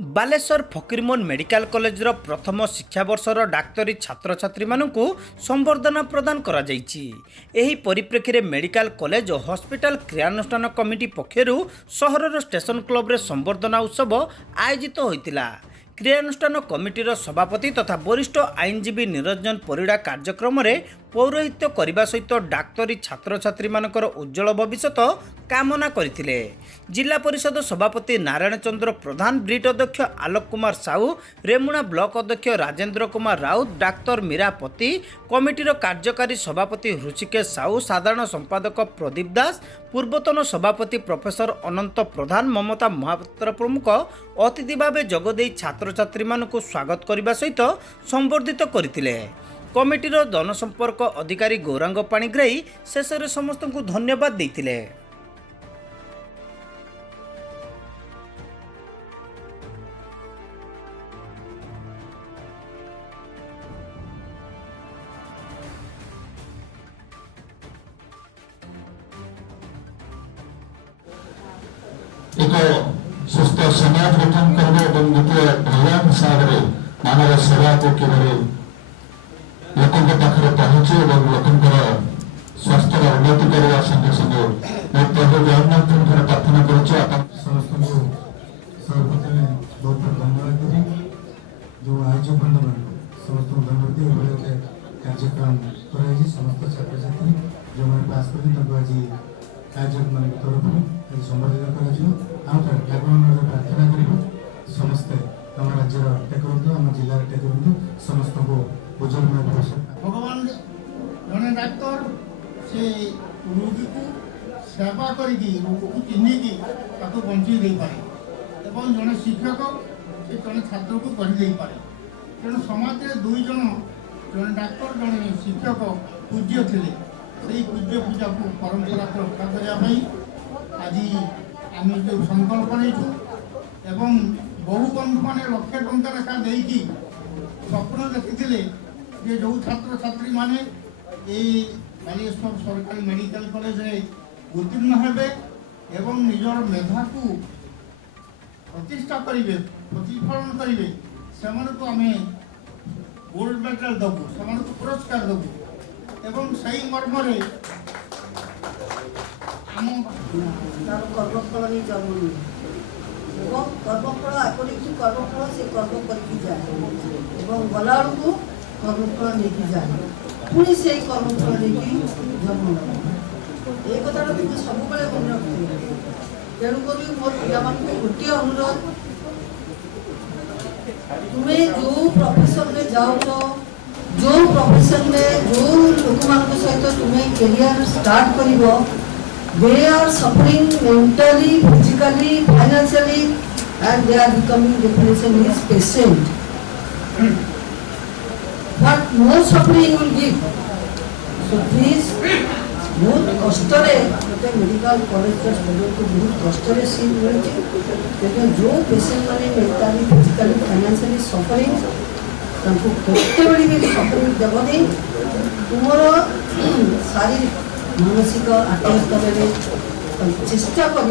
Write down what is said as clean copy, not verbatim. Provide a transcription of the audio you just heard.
Balasore Fakirmohan medical କଲେଜର ପ୍ରଥମ ଶିକ୍ଷାବର୍ଷର ଡାକ୍ତରୀ ଛାତ୍ରଛାତ୍ରୀମାନଙ୍କୁ ସମ୍ବର୍ଦ୍ଧନା ପ୍ରଦାନ କରାଯାଇଛି। ଏହି ପରିପ୍ରେକ୍ଷୀରେ ମେଡିକାଲ କଲେଜ ଓ ହସ୍ପିଟାଲ କ୍ରିୟାନୁଷ୍ଠାନ କମିଟି ପକ୍ଷରୁ ସହରର ଷ୍ଟେସନ କ୍ଲବରେ ସମ୍ବର୍ଦ୍ଧନା ଉତ୍ସବ ଆୟୋଜିତ ହୋଇଥିଲା। କ୍ରିୟାନୁଷ୍ଠାନ କମିଟିର ସଭାପତି ତଥା ବରିଷ୍ଠ ଆଇନଜୀବୀ ନିରଞ୍ଜନ ପରିଡ଼ା କାର୍ଯ୍ୟକ୍ରମରେ ପୌରୋହିତ୍ୟ କରିବା ସହିତ ଡାକ୍ତରୀ ଛାତ୍ରଛାତ୍ରୀମାନଙ୍କର ଉଜ୍ଜଳ ଭବିଷ୍ୟତ କାମନା କରିଥିଲେ। ଜିଲ୍ଲା ପରିଷଦ ସଭାପତି ନାରାୟଣ ଚନ୍ଦ୍ର ପ୍ରଧାନ, ବ୍ରିଟ୍ ଅଧ୍ୟକ୍ଷ ଆଲୋକ କୁମାର ସାହୁ, ରେମୁଣା ବ୍ଲକ ଅଧ୍ୟକ୍ଷ ରାଜେନ୍ଦ୍ର କୁମାର ରାଉତ, ଡାକ୍ତର ମୀରା ପତି, କମିଟିର କାର୍ଯ୍ୟକାରୀ ସଭାପତି ହୃଷିକେଶ ସାହୁ, ସାଧାରଣ ସମ୍ପାଦକ ପ୍ରଦୀପ ଦାସ, ପୂର୍ବତନ ସଭାପତି ପ୍ରଫେସର ଅନନ୍ତ ପ୍ରଧାନ, ମମତା ମହାପାତ୍ର ପ୍ରମୁଖ ଅତିଥି ଭାବେ ଯୋଗଦେଇ ଛାତ୍ରଛାତ୍ରୀମାନଙ୍କୁ ସ୍ୱାଗତ କରିବା ସହିତ ସମ୍ବର୍ଦ୍ଧିତ କରିଥିଲେ। କମିଟିର ଜନସମ୍ପର୍କ ଅଧିକାରୀ ଗୌରାଙ୍ଗ ପାଣିଗ୍ରାହୀ ଶେଷରେ ସମସ୍ତଙ୍କୁ ଧନ୍ୟବାଦ ଦେଇଥିଲେ। एक सुस्थ समाज गठन करने और गोटे भगवान हिसाब से मानव सेवा को किभली लोकों पाखे पहुंचे और लोकों स्वास्थ्य उन्नति करने संगे संगे मैं प्रभु जगन्नाथ प्रार्थना करुच्चे। समस्त सर्वप्रथम बहुत बहुत धन्यवाद देवी जो आयोजक बंधु समस्त धन्यवाद दी गोटे कार्यक्रम कर समस्त छात्र छात्री जो मैंने पास कर आज आयोजक मान तरफ संबर्धित कर प्रार्थना कर समस्ते आम राज्यर टेकरु आम जिलार टेकरु समस्त को बुजुर्ग भगवान जड़े डाक्तर से रोगी को सेवा करी रोग को चिन्हिकी बंचे पारे और जड़े शिक्षक से जड़े छात्र को गढ़ी पारे। तेणु समाज में दुई जन जड़े डाक्तर जड़े शिक्षक पूज्य थे से पूज्य पूजा को परंपरा को रक्षा करने आज आम जो संकल्प नहीं बहु बंधु मैंने लक्ष टंका लेखा देकी स्वप्न देखी जो छात्र छात्री माने बालेश्वर सरकारी मेडिकल कॉलेज उत्तीर्ण हेबे एवं निजर मेधा को प्रतिष्ठा करेंगे प्रतिफलन करेंगे से आम गोल्ड मेडल देवु से पुरस्कार देवु एवं सही मर्म कर्मफल नहीं जन्म कर्मफल आकड़ी कर्मफल से कर्म करके जाए और गला को कर्मफल लेके जाए पुणी से कर्मफल लेके जन्म ये कथा तुम सब मन रखिए। तेणुक मोर पिला गोटे अनुरोध तुम्हें जो प्रोफेशन में जाओ जो प्रोफेशन में जो लोक मान सहित तुम्हें कैरियर स्टार्ट कर they are suffering mentally, physically, financially, and they are becoming definition is patient. But no suffering will give. So please, बहुत कष्ट गोटे मेडिकल कॉलेज स्टूडेंट को बहुत कष्ट सीट मिली लेकिन जो पेसेंट मैंने मेंटली फिजिकली फाइनेंशियली सफरिंग केतबे भी सफरिंग देवनी तुमर शारीरिक मानसिक आत्म स्तर में चेष्टा कर